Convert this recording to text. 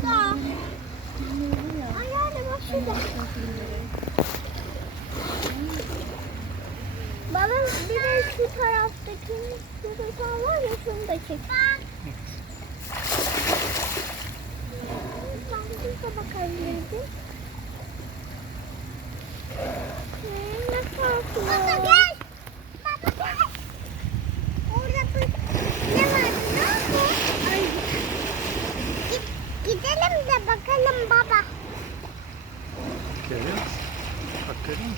Şurada. Ay anne bak bir de şu taraftaki şurada var ya şunu da çek. Ben de bakabilirdim. Hmm, Ne tatlı. Baba gel. Baba gel. Orada bir ne var biliyor musun? Ay. Git, gidelim de bakalım baba. Görüyor musun? Bak görüyor?